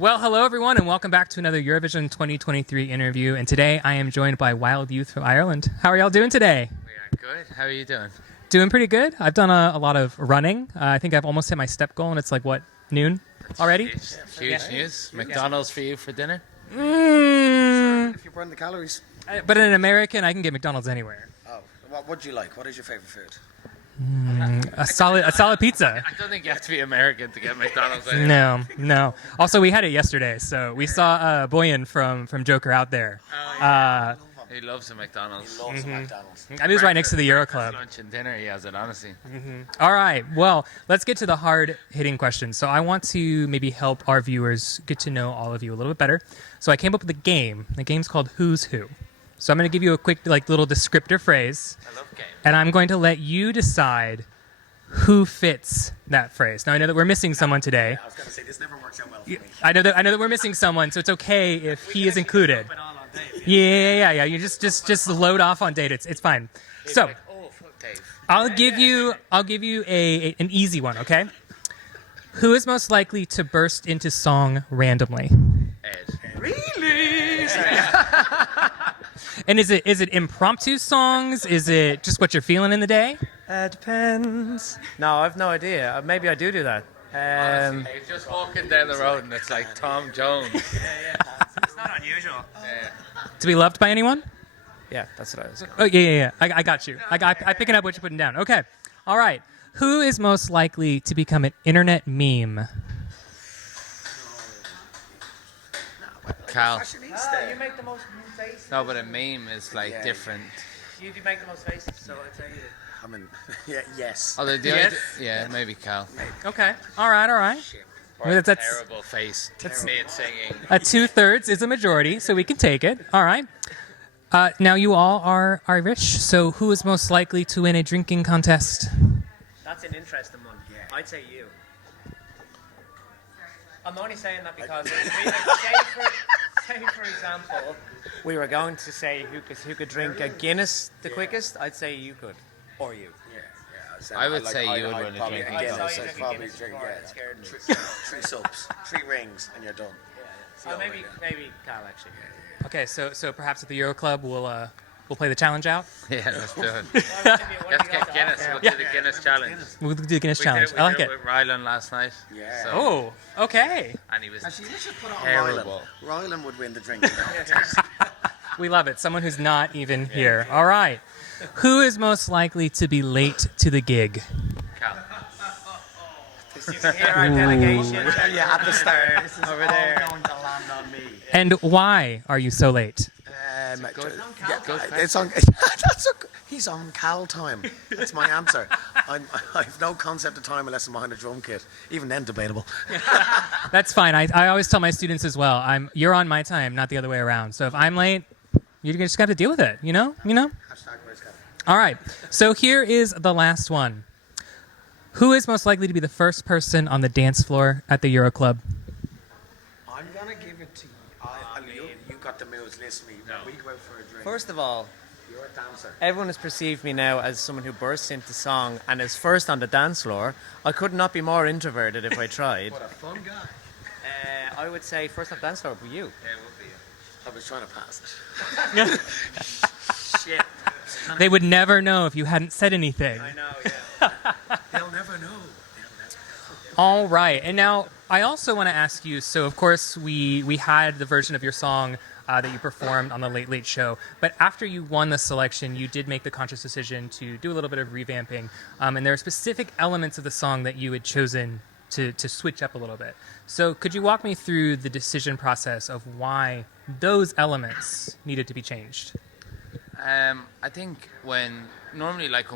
Well, hello everyone, and welcome back to another Eurovision 2023 interview. And today I am joined by Wild Youth from Ireland. How are y'all doing today? We are good. How are you doing? Doing pretty good. I've done a lot of running. I think I've almost hit my step goal, and it's like, what, noon already? Huge news. McDonald's for you for dinner? If you burn the calories. But in an American, I can get McDonald's anywhere. Oh, what do you like? What is your favorite food? A solid pizza. I don't think you have to be American to get McDonald's. No. Also, we had it yesterday, so we saw Boyan from Joker out there. He loves a McDonald's. He loves McDonald's. I mean, it was right next to the Euro Club. Lunch and dinner, he has it, honestly. All right. Well, let's get to the hard-hitting questions. So I want to maybe help our viewers get to know all of you a little bit better. So I came up with a game. The game's called Who's Who. So I'm going to give you a quick, little descriptor phrase. I love games. And I'm going to let you decide who fits that phrase. Now, I know that we're missing someone today. I was going to say, this never works out well for me. I know that we're missing someone, so it's okay if he is included. Yeah. You just load off on date. It's fine. So Like, oh, fuck Dave. I'll give you an easy one, okay? Who is most likely to burst into song randomly? Ed. Really? And is it impromptu songs? Is it just what you're feeling in the day? Depends. No, I've no idea. Maybe I do that. Honestly, you're just walking down the road and it's like Tom Jones. It's not unusual. To be loved by anyone? Yeah, that's what I was. Oh, yeah. I got you. I'm picking up what you're putting down. Okay. All right. Who is most likely to become an internet meme? Cal. You make the most faces. No, but a meme is like Yeah. different. You do make the most faces, so I'd say you. I mean, yes. Although the Yes? yeah, maybe Cal. Okay. All right. Or a That's- terrible face. Mid singing. A 2/3 is a majority, so we can take it. All right. Now you all are Irish, so who is most likely to win a drinking contest? That's an interesting one. Yeah. I'd say you. I'm only saying that because say for example, we were going to say who could drink a Guinness the quickest. I'd say you could, or you. Yeah. I would say you would win a probably, drinking again, contest. I'd I saw you probably drink a drink, Guinness before, yeah. it scared me. Three subs, 3 rings, and you're done. Oh, maybe Cal actually. Okay, so perhaps at the Euro Club we'll play the challenge out. Yeah, let's do it. Let's Let's get Guinness. We'll do the Guinness challenge. We'll do the Guinness We challenge. did I like it it. with Rylan last night. Yeah. So, Oh, okay. and he was Actually, let's just put it on terrible. Rylan. Rylan would win the drinking contest. We love it. Someone who's not even here. All right. Who is most likely to be late to the gig? Cal. You can hear our delegation. Yeah, at the start. This is Over there. going to land on me. And why are you so late? It's on. He's on Cal time. That's my answer. I've no concept of time unless I'm behind a drum kit. Even then, debatable. That's fine. I always tell my students as well. You're on my time, not the other way around. So if I'm late, you're just gonna have to deal with it. You know. Hashtag where's Cal? All right. So here is the last one. Who is most likely to be the first person on the dance floor at the Euro Club? I'm gonna give it to you. You got the moves. Listen to me. We go out for a drink. First of all, You're a dancer. everyone has perceived me now as someone who bursts into song and is first on the dance floor. I could not be more introverted if I tried. What a fun guy. I would say first on the dance floor would be you. I was trying to pass it. Shit. They would never know if you hadn't said anything. I know, yeah. They'll never know. All right. And now I also want to ask you, so of course we had the version of your song that you performed on the Late Late Show, but after you won the selection, you did make the conscious decision to do a little bit of revamping, and there are specific elements of the song that you had chosen to switch up a little bit. So could you walk me through the decision process of why those elements needed to be changed? I think when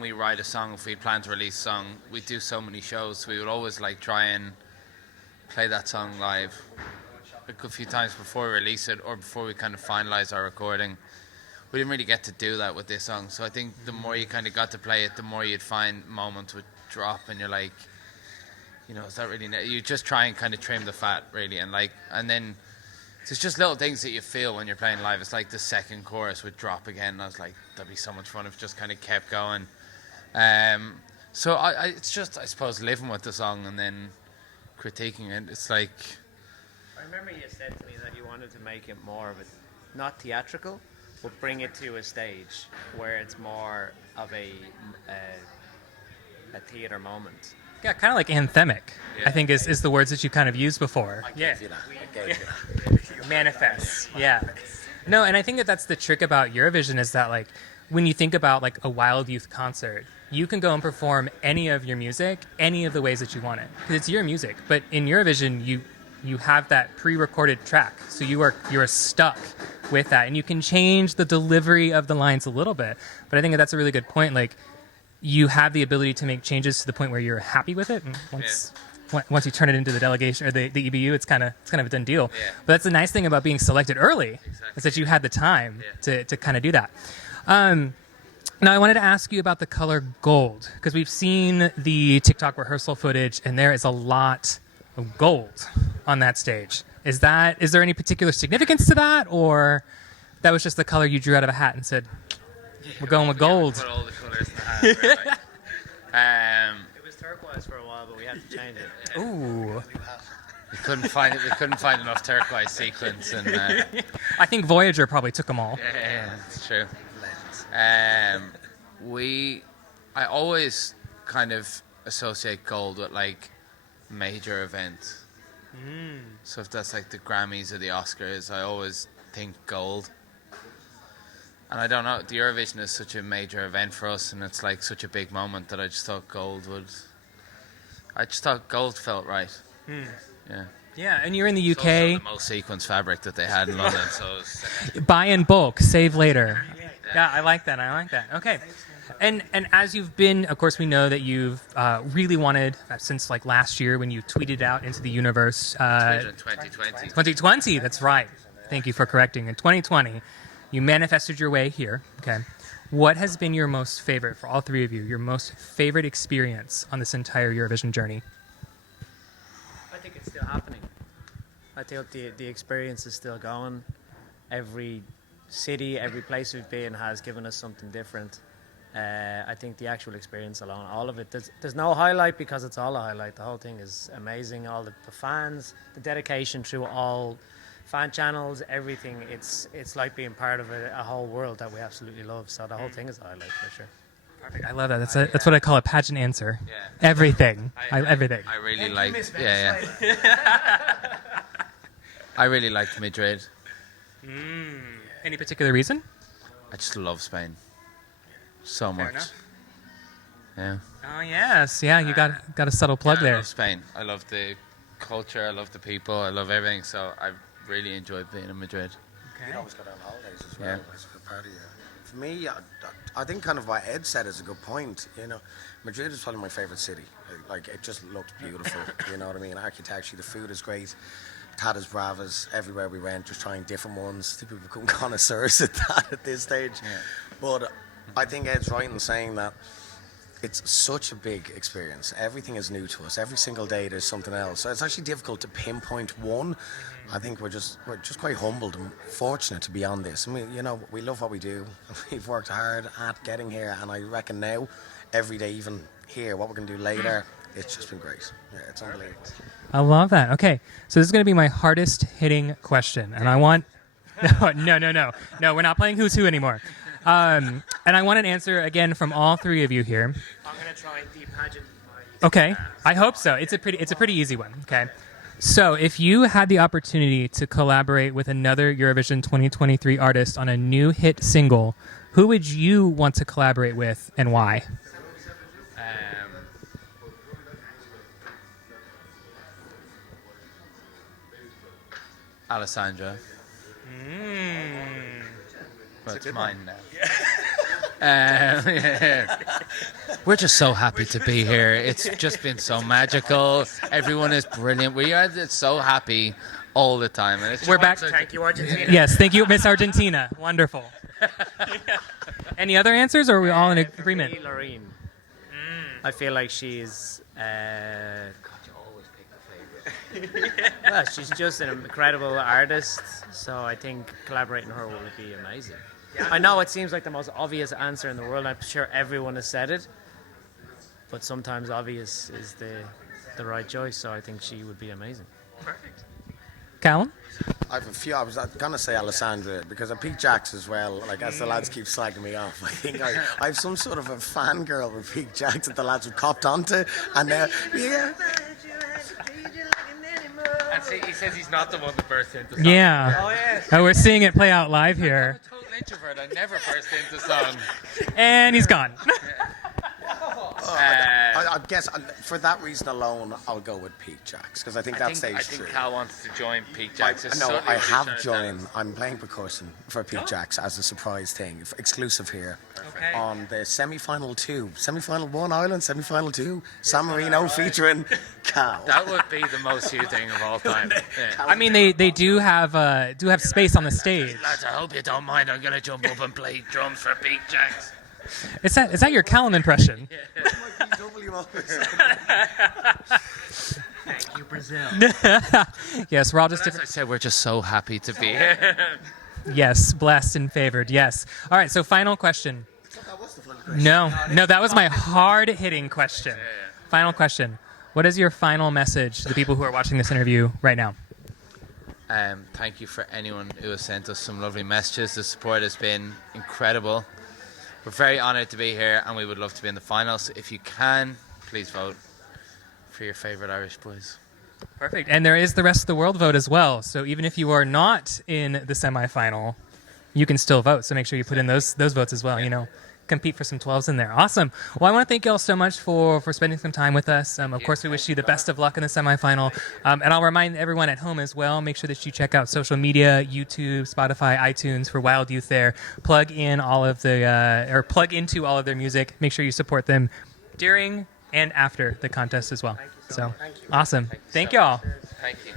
we write a song, if we plan to release a song, we do so many shows, we would always like try and play that song live like a few times before we release it or before we kind of finalize our recording. We didn't really get to do that with this song, so I think the more you kind of got to play it, the more you'd find moments would drop and you're like, you know, is that really you just try and kind of trim the fat really, and then there's just little things that you feel when you're playing live. It's like the second chorus would drop again, and I was like, that'd be so much fun if it just kind of kept going. So it's just, I suppose, living with the song and then critiquing it. It's like, I remember you said to me that you wanted to make it more of a, not theatrical, but bring it to a stage where it's more of a theater moment. Yeah, kind of like anthemic. Yeah. I think is the words that you kind of used before. I gave you that. I gave you that. Manifests. Yeah. No, and I think that that's the trick about Eurovision is that like when you think about like a Wild Youth concert, you can go and perform any of your music, any of the ways that you want it, because it's your music. But in Eurovision, you have that pre-recorded track, so you're stuck with that, and you can change the delivery of the lines a little bit. But I think that that's a really good point. Like you have the ability to make changes to the point where you're happy with it, and once you turn it into the delegation or the EBU, it's kind of a done deal. Yeah. But that's the nice thing about being selected early, is that you had the time to kind of do that. Now, I wanted to ask you about the color gold, because we've seen the TikTok rehearsal footage, and there is a lot of gold on that stage. Is there any particular significance to that, or that was just the color you drew out of a hat and said, we're going with gold? Put all the colours in the hat. Right? It was turquoise for a while, but we had to change it. Ooh. We couldn't find it. We couldn't find enough turquoise sequins, and I think Voyager probably took them all. yeah, it's true. I always kind of associate gold with like major events. So if that's like the Grammys or the Oscars, I always think gold. And I don't know, the Eurovision is such a major event for us, and it's like such a big moment that I just thought gold felt right. Yeah. Yeah, and you're in the It's also UK. the most sequence fabric that they had in London, so it's Buy in bulk, save later. Yeah, I like that. Okay. And as you've been, of course, we know that you've really wanted, since like last year when you tweeted out into the universe. 2020. 2020, that's right. Thank you for correcting. In 2020, you manifested your way here. Okay. What has been your most favorite, for all three of you, your most favorite experience on this entire Eurovision journey? I think it's still happening. I think the experience is still going. Every city, every place we've been has given us something different. I think the actual experience alone, all of it, there's no highlight because it's all a highlight. The whole thing is amazing. All the fans, the dedication through all fan channels, everything. It's like being part of a whole world that we absolutely love. So the whole thing is a highlight for sure. Perfect. I love that. That's what I call a pageant answer. Yeah. Everything. Everything. I really liked. I really liked Madrid. Any particular reason? I just love Spain so much. enough. Yeah. Oh yes, yeah. You got a subtle plug I there. love Spain. I love the culture. I love the people. I love everything. So I really enjoyed being in Madrid. You'd always go down holidays as well. Yeah. It's a good part of you. For me, I think kind of what Ed said is a good point. You know, Madrid is probably my favorite city. Like it just looked beautiful. You know what I mean? Architecture, the food is great. Tatas Bravas, everywhere we went, just trying different ones. I think we become connoisseurs at that at this stage. Yeah. But I think Ed's right in saying that it's such a big experience. Everything is new to us. Every single day there's something else. So it's actually difficult to pinpoint one. I think we're just quite humbled and fortunate to be on this. I mean, you know, we love what we do. We've worked hard at getting here, and I reckon now, every day, even here, what we're going to do later, it's just been great. Yeah, it's unbelievable. I love that. Okay, so this is going to be my hardest hitting question, and I want no, we're not playing Who's Who anymore. And I want an answer again from all three of you here. I'm gonna try and de-pageant Okay, I hope so. It's a pretty easy one. Okay, so if you had the opportunity to collaborate with another Eurovision 2023 artist on a new hit single, who would you want to collaborate with and why? Alessandra. But it's mine now. We're just so happy to be here. It's just been so magical. Everyone is brilliant. We are just so happy all the time. And it's just We're back. Thank you, Argentina. Yes, thank you, Miss Argentina. Wonderful. Any other answers, or are we all in agreement? For me, Loreen. I feel like she's. Well, she's just an incredible artist, so I think collaborating with her would be amazing. I know it seems like the most obvious answer in the world. I'm sure everyone has said it, but sometimes obvious is the right choice. So I think she would be amazing. Perfect. Callum? I have a few. I was gonna say Alessandra because I Pete Jacks as well. Like as the lads keep slagging me off, I think I have some sort of a fangirl with Pete Jacks that the lads have copped onto, and now yeah. And see, he says he's not the one that burst into song. Yeah. Oh, yes. Oh, we're seeing it play out live I'm here. a total introvert. I never burst into song. And he's gone. I guess for that reason alone, I'll go with Pete Jacks because I think that stays I true. think Cal wants to join Pete Jacks. No, I have joined. I'm playing percussion for Pete Jacks as a surprise thing, exclusive here Okay. on the semi-final 2, semi-final 1 Ireland, semi-final 2, San Marino featuring Cal. That would be the most huge thing of all time. Yeah. I mean, they do have space on the stage. Lads, I hope you don't mind. I'm gonna jump up and play drums for Pete Jacks. Is that your Callum impression? Thank you, Brazil. Yes, we're all just As I different. said, we're just so happy to be here. Yes, blessed and favored. Yes. All right. So final question. No, that was my hard-hitting question. Final question. What is your final message to the people who are watching this interview right now? Thank you for anyone who has sent us some lovely messages. The support has been incredible. We're very honoured to be here, and we would love to be in the finals. If you can, please vote for your favourite Irish boys. Perfect. And there is the rest of the world vote as well. So even if you are not in the semifinal, you can still vote. So make sure you put in those votes as well. You know, compete for some 12s in there. Awesome. Well, I want to thank you all so much for spending some time with us. Of course, we wish you the best of luck in the semifinal. And I'll remind everyone at home as well, make sure that you check out social media, YouTube, Spotify, iTunes for Wild Youth there. Plug into all of their music. Make sure you support them during and after the contest as well. So awesome. Thank you all. Thank you.